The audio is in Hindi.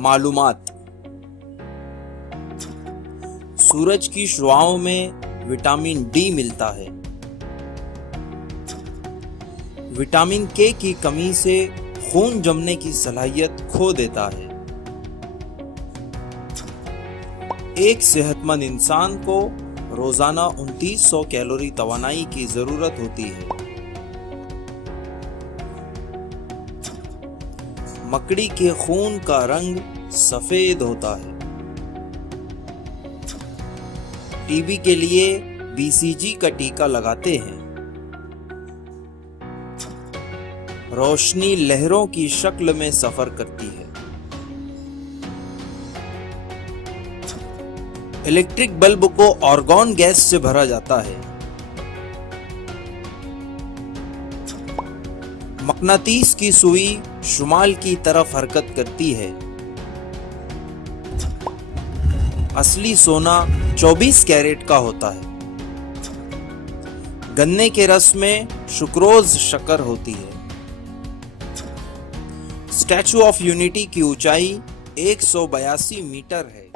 मालूमात। सूरज की शुआओं में विटामिन डी मिलता है। विटामिन के की कमी से खून जमने की सलाहियत खो देता है। एक सेहतमंद इंसान को रोजाना 2900 कैलोरी तवानाई की जरूरत होती है। मकड़ी के खून का रंग सफेद होता है। टीबी के लिए बीसीजी का टीका लगाते हैं। रोशनी लहरों की शक्ल में सफर करती है। इलेक्ट्रिक बल्ब को आर्गॉन गैस से भरा जाता है। मकनातीस की सुई शुमाल की तरफ हरकत करती है। असली सोना 24 कैरेट का होता है। गन्ने के रस में सुक्रोज शक्कर होती है। स्टैचू ऑफ यूनिटी की ऊंचाई 182 मीटर है।